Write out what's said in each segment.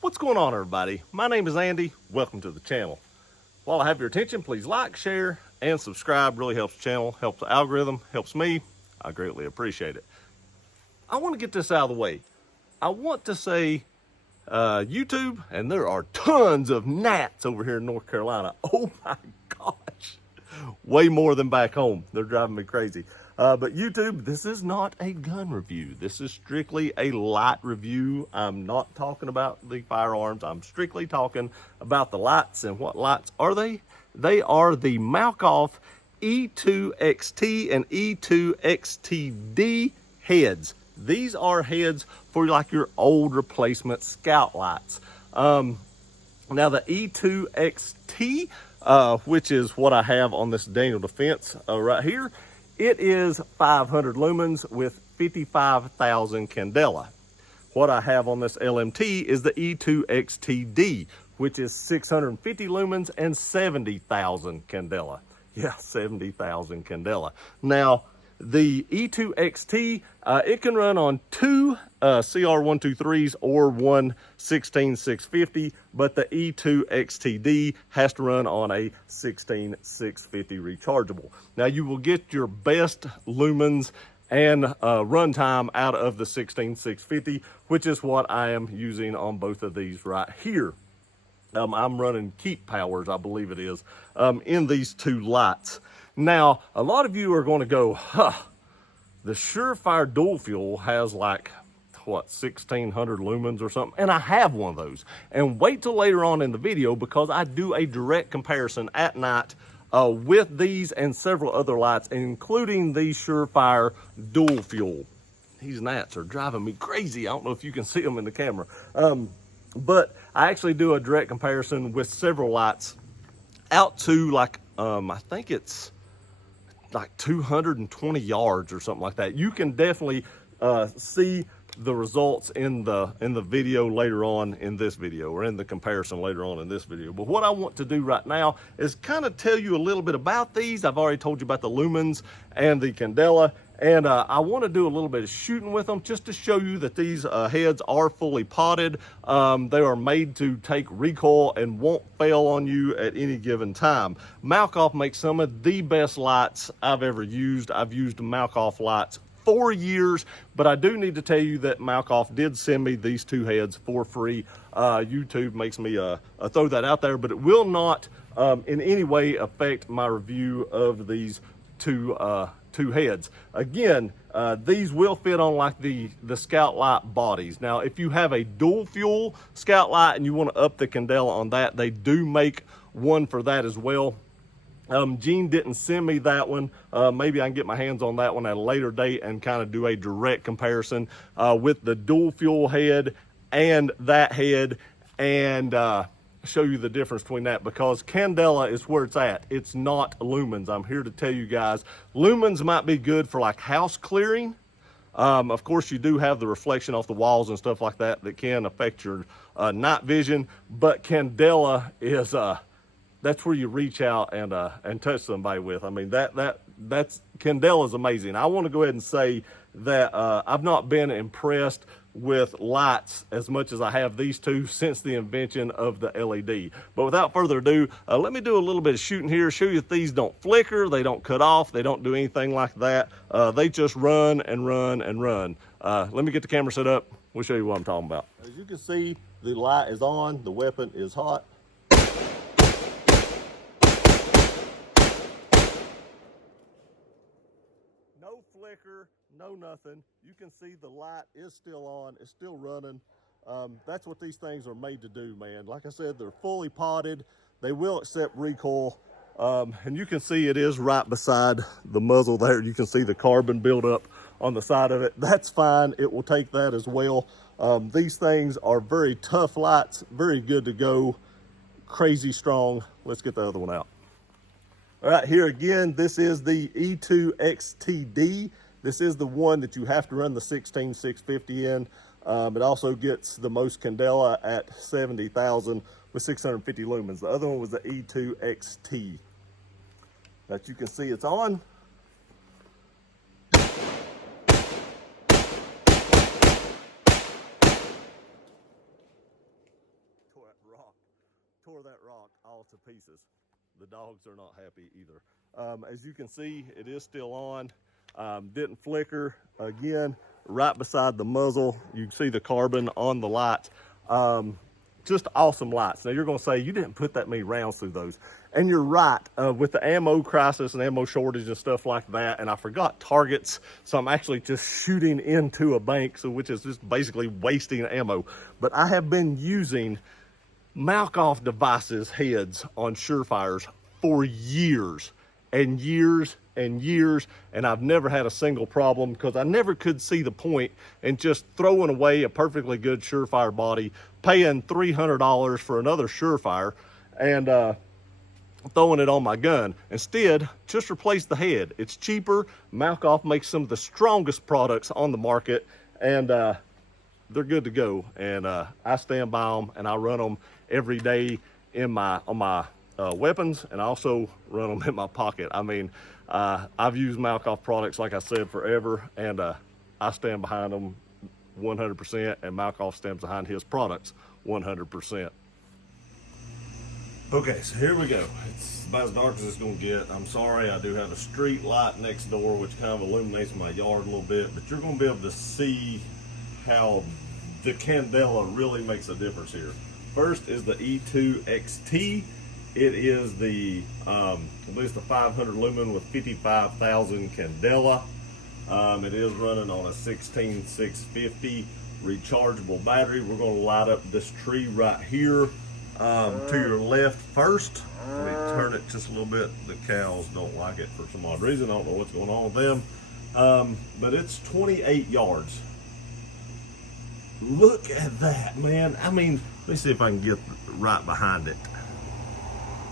What's going on, everybody? My name is Andy. Welcome to the channel. While I have your attention, please like, share, and subscribe. Really helps the channel, helps the algorithm, helps me. I greatly appreciate it. I want to get this out of the way. I want to say YouTube, and there are tons of gnats over here in North Carolina. Oh my gosh. Way more than back home. They're driving me crazy. But YouTube, this is not a gun review. This is strictly a light review. I'm not talking about the firearms. I'm strictly talking about the lights. And what lights are they? They are the Malkoff E2XT and E2XTD heads. These are heads for like your old replacement scout lights. Now the E2XT, which is what I have on this Daniel Defense right here, it is 500 lumens with 55,000 Candela. What I have on this LMT is the E2XTD, which is 650 lumens and 70,000 Candela. Yeah, 70,000 Candela. Now, the E2XT, it can run on two CR123s or one 16650, but the E2XTD has to run on a 16650 rechargeable. Now you will get your best lumens and runtime out of the 16650, which is what I am using on both of these right here. I'm running Keep Powers, I believe it is, in these two lights. Now, a lot of you are going to go, the Surefire dual fuel has like, what, 1,600 lumens or something? And I have one of those. And wait till later on in the video because I do a direct comparison at night with these and several other lights, including the Surefire dual fuel. These gnats are driving me crazy. I don't know if you can see them in the camera. But I actually do a direct comparison with several lights out to like, I think it's like 220 yards or something like that. You can definitely see the results in the video later on in this video, or in the comparison later on in this video. But what I want to do right now is kind of tell you a little bit about these. I've already told you about the Lumens and the Candela, and I want to do a little bit of shooting with them just to show you that these heads are fully potted. They are made to take recoil and won't fail on you at any given time. Malkoff makes some of the best lights I've ever used. I've used Malkoff lights 4 years, but I do need to tell you that Malkoff did send me these two heads for free. YouTube makes me throw that out there, but it will not in any way affect my review of these two heads. Again, these will fit on like the Scout Light bodies. Now, if you have a dual fuel Scout Light and you want to up the Candela on that, they do make one for that as well. Gene didn't send me that one. Maybe I can get my hands on that one at a later date and kind of do a direct comparison with the dual fuel head and that head, and show you the difference between that, because Candela is where it's at. It's not lumens. I'm here to tell you guys, lumens might be good for like house clearing. Of course, you do have the reflection off the walls and stuff like that that can affect your night vision, but Candela is that's where you reach out and touch somebody with. I mean, that's Candela is amazing. I want to go ahead and say that I've not been impressed with lights as much as I have these two since the invention of the LED. But without further ado, let me do a little bit of shooting here, show you that these don't flicker, they don't cut off, they don't do anything like that. They just run and run and run. Let me get the camera set up. We'll show you what I'm talking about. As you can see, the light is on, the weapon is hot. No flicker, no nothing. You can see the light is still on, it's still running. That's what these things are made to do, man. Like I said, they're fully potted. They will accept recoil. And you can see it is right beside the muzzle there. You can see the carbon buildup on the side of it. That's fine, it will take that as well. These things are very tough lights, very good to go, crazy strong. Let's get the other one out. All right, here again, this is the E2XTD. This is the one that you have to run the 16650 in. It also gets the most Candela at 70,000 with 650 lumens. The other one was the E2XT. That you can see it's on. tore that rock all to pieces. The dogs are not happy either. As you can see, it is still on. Didn't flicker. Again, right beside the muzzle, you can see the carbon on the light. Just awesome lights. Now you're gonna say, you didn't put that many rounds through those. And you're right, with the ammo crisis and ammo shortage and stuff like that, and I forgot targets, so I'm actually just shooting into a bank, so which is just basically wasting ammo. But I have been using Malkoff devices heads on Surefires for years and years and years, and I've never had a single problem because I never could see the point in just throwing away a perfectly good Surefire body, paying $300 for another Surefire, and throwing it on my gun. Instead, just replace the head. It's cheaper. Malkoff makes some of the strongest products on the market, and they're good to go. And I stand by them, and I run them every day on my weapons, and I also run them in my pocket. I mean, I've used Malkoff products, like I said, forever, and I stand behind them 100%, and Malkoff stands behind his products 100%. Okay, so here we go. It's about as dark as it's gonna get. I'm sorry, I do have a street light next door, which kind of illuminates my yard a little bit, but you're gonna be able to see how the Candela really makes a difference here. First is the E2XT. It is the, I believe it's the 500 lumen with 55,000 Candela. It is running on a 16650 rechargeable battery. We're gonna light up this tree right here to your left first. Let me turn it just a little bit. The cows don't like it for some odd reason. I don't know what's going on with them. But it's 28 yards. Look at that, man. I mean, let me see if I can get right behind it.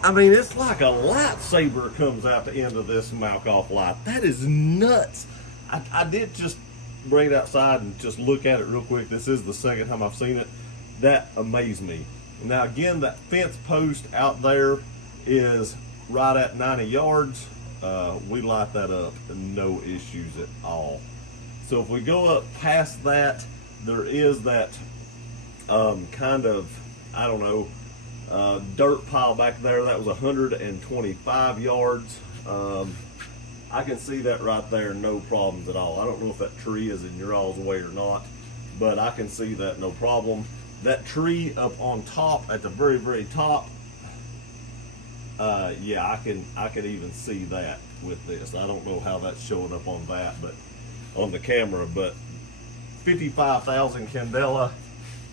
I mean, it's like a lightsaber comes out the end of this Malkoff light. That is nuts. I did just bring it outside and just look at it real quick. This is the second time I've seen it. That amazed me. Now again, that fence post out there is right at 90 yards. We light that up, no issues at all. So if we go up past that, there is that kind of, I don't know, dirt pile back there. That was 125 yards. I can see that right there, no problems at all. I don't know if that tree is in your all's way or not, but I can see that no problem. That tree up on top, at the very, very top, yeah, I can even see that with this. I don't know how that's showing up on that, but on the camera, but 55,000 Candela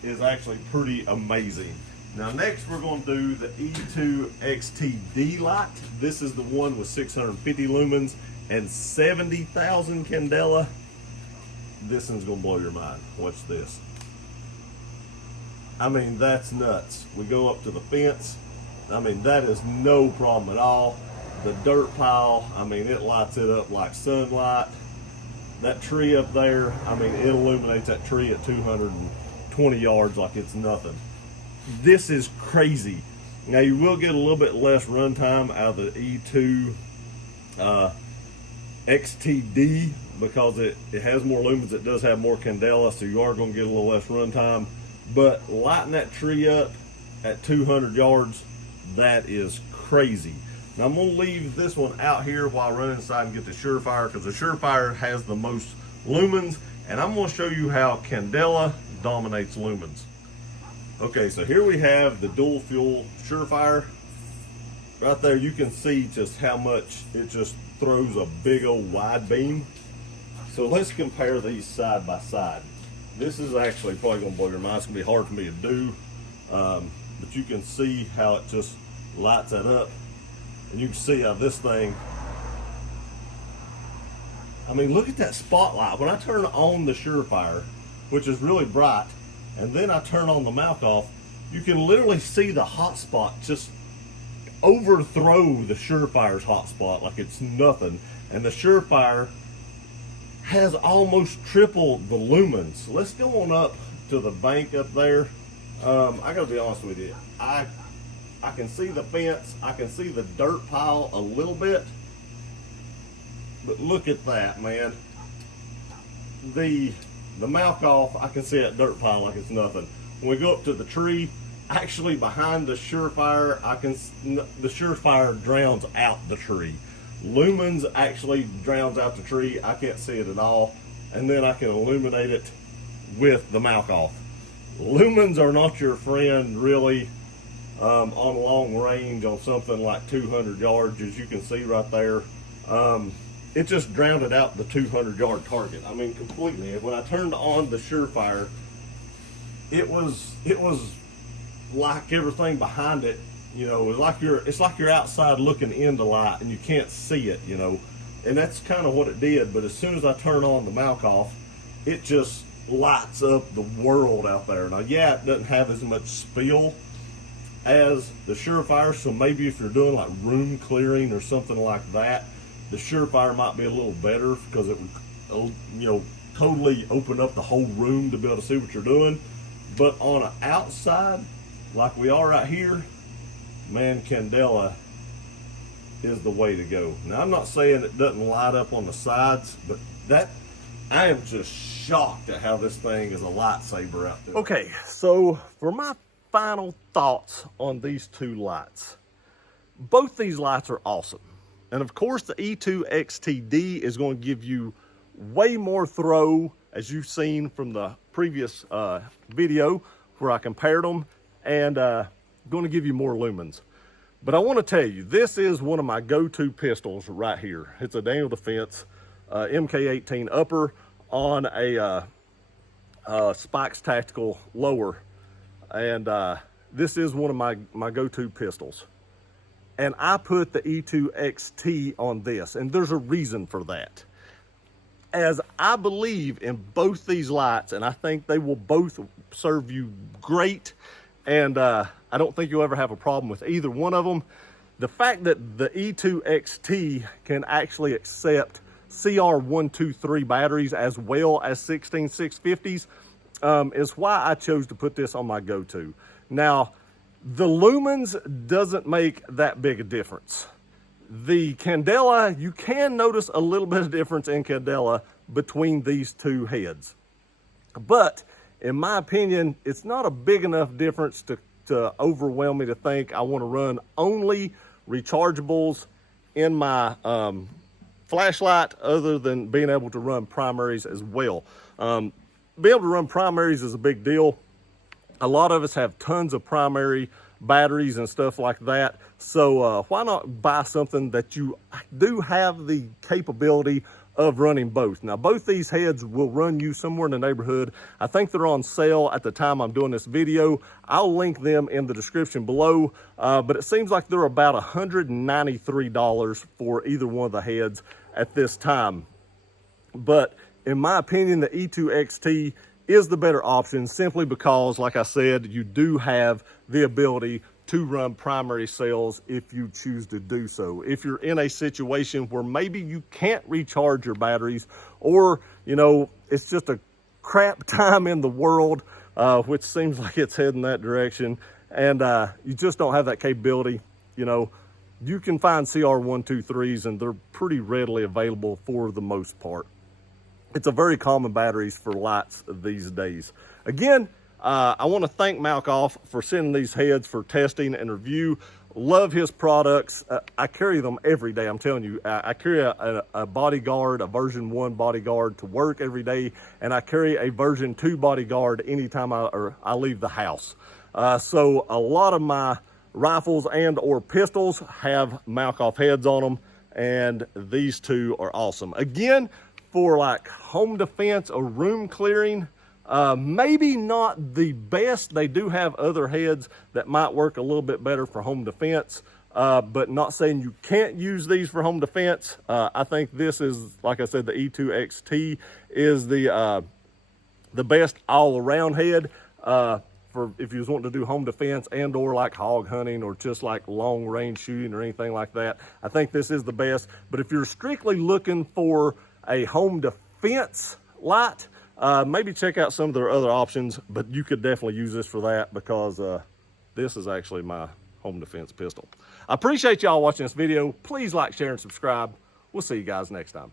is actually pretty amazing. Now next we're going to do the E2XTD light. This is the one with 650 lumens and 70,000 Candela. This one's going to blow your mind. Watch this. I mean, that's nuts. We go up to the fence. I mean, that is no problem at all. The dirt pile, I mean, it lights it up like sunlight. That tree up there, I mean, it illuminates that tree at 220 yards like it's nothing. This is crazy. Now you will get a little bit less runtime out of the E2XTD because it has more lumens. It does have more Candela, so you are going to get a little less runtime. But lighting that tree up at 200 yards, that is crazy. Now I'm going to leave this one out here while I run inside and get the Surefire, because the Surefire has the most lumens, and I'm going to show you how Candela dominates lumens. Okay, so here we have the dual fuel Surefire. Right there you can see just how much it just throws a big old wide beam. So let's compare these side by side. This is actually probably going to blow your mind. It's going to be hard for me to do, but you can see how it just lights that up. And you can see how this thing, I mean, look at that spotlight. When I turn on the Surefire, which is really bright, and then I turn on the Malkoff, you can literally see the hotspot just overthrow the Surefire's hotspot like it's nothing. And the Surefire has almost triple the lumens. Let's go on up to the bank up there. I gotta be honest with you. I can see the fence. I can see the dirt pile a little bit. But look at that, man. The Malkoff, I can see that dirt pile like it's nothing. When we go up to the tree, actually behind the Surefire, the Surefire drowns out the tree. Lumens actually drowns out the tree. I can't see it at all. And then I can illuminate it with the Malkoff. Lumens are not your friend really on long range on something like 200 yards, as you can see right there. It just drowned out the 200-yard target. I mean, completely. And when I turned on the Surefire, it was like everything behind it, you know, it's like you're outside looking into light and you can't see it, you know. And that's kind of what it did. But as soon as I turn on the Malkoff, it just lights up the world out there. Now, yeah, it doesn't have as much spill as the Surefire, so maybe if you're doing like room clearing or something like that, the Surefire might be a little better because it would, you know, totally open up the whole room to be able to see what you're doing. But on an outside, like we are right here, man, Candela is the way to go. Now, I'm not saying it doesn't light up on the sides, but I am just shocked at how this thing is a lightsaber out there. Okay, so for my final thoughts on these two lights, both these lights are awesome. And of course, the E2XTD is going to give you way more throw, as you've seen from the previous video where I compared them, and going to give you more lumens. But I want to tell you, this is one of my go-to pistols right here. It's a Daniel Defense MK18 upper on a Spikes Tactical lower. And this is one of my go-to pistols. And I put the E2XT on this, and there's a reason for that. As I believe in both these lights, and I think they will both serve you great, and I don't think you'll ever have a problem with either one of them. The fact that the E2XT can actually accept CR123 batteries as well as 16650s is why I chose to put this on my go-to. Now, the Lumens doesn't make that big a difference. The Candela, you can notice a little bit of difference in Candela between these two heads. But in my opinion, it's not a big enough difference to overwhelm me to think I want to run only rechargeables in my flashlight, other than being able to run primaries as well. Being able to run primaries is a big deal. A lot of us have tons of primary batteries and stuff like that. So why not buy something that you do have the capability of running both? Now, both these heads will run you somewhere in the neighborhood. I think they're on sale at the time I'm doing this video. I'll link them in the description below, but it seems like they're about $193 for either one of the heads at this time. But in my opinion, the E2XT is the better option, simply because, like I said, you do have the ability to run primary cells if you choose to do so. If you're in a situation where maybe you can't recharge your batteries, or, you know, it's just a crap time in the world, which seems like it's heading that direction, and you just don't have that capability, you know, you can find CR123s, and they're pretty readily available for the most part. It's a very common batteries for lights these days. Again, I want to thank Malkoff for sending these heads for testing and review. Love his products. I carry them every day. I'm telling you, I carry a Bodyguard, a version 1 Bodyguard to work every day, and I carry a version 2 Bodyguard anytime I leave the house. So a lot of my rifles and or pistols have Malkoff heads on them, and these two are awesome. Again, for like home defense or room clearing, maybe not the best. They do have other heads that might work a little bit better for home defense, but not saying you can't use these for home defense. I think this is, like I said, the E2XT is the best all-around head for if you was wanting to do home defense and or like hog hunting or just like long range shooting or anything like that. I think this is the best. But if you're strictly looking for a home defense light, maybe check out some of their other options, but you could definitely use this for that, because this is actually my home defense pistol. I appreciate y'all watching this video. Please like, share, and subscribe. We'll see you guys next time.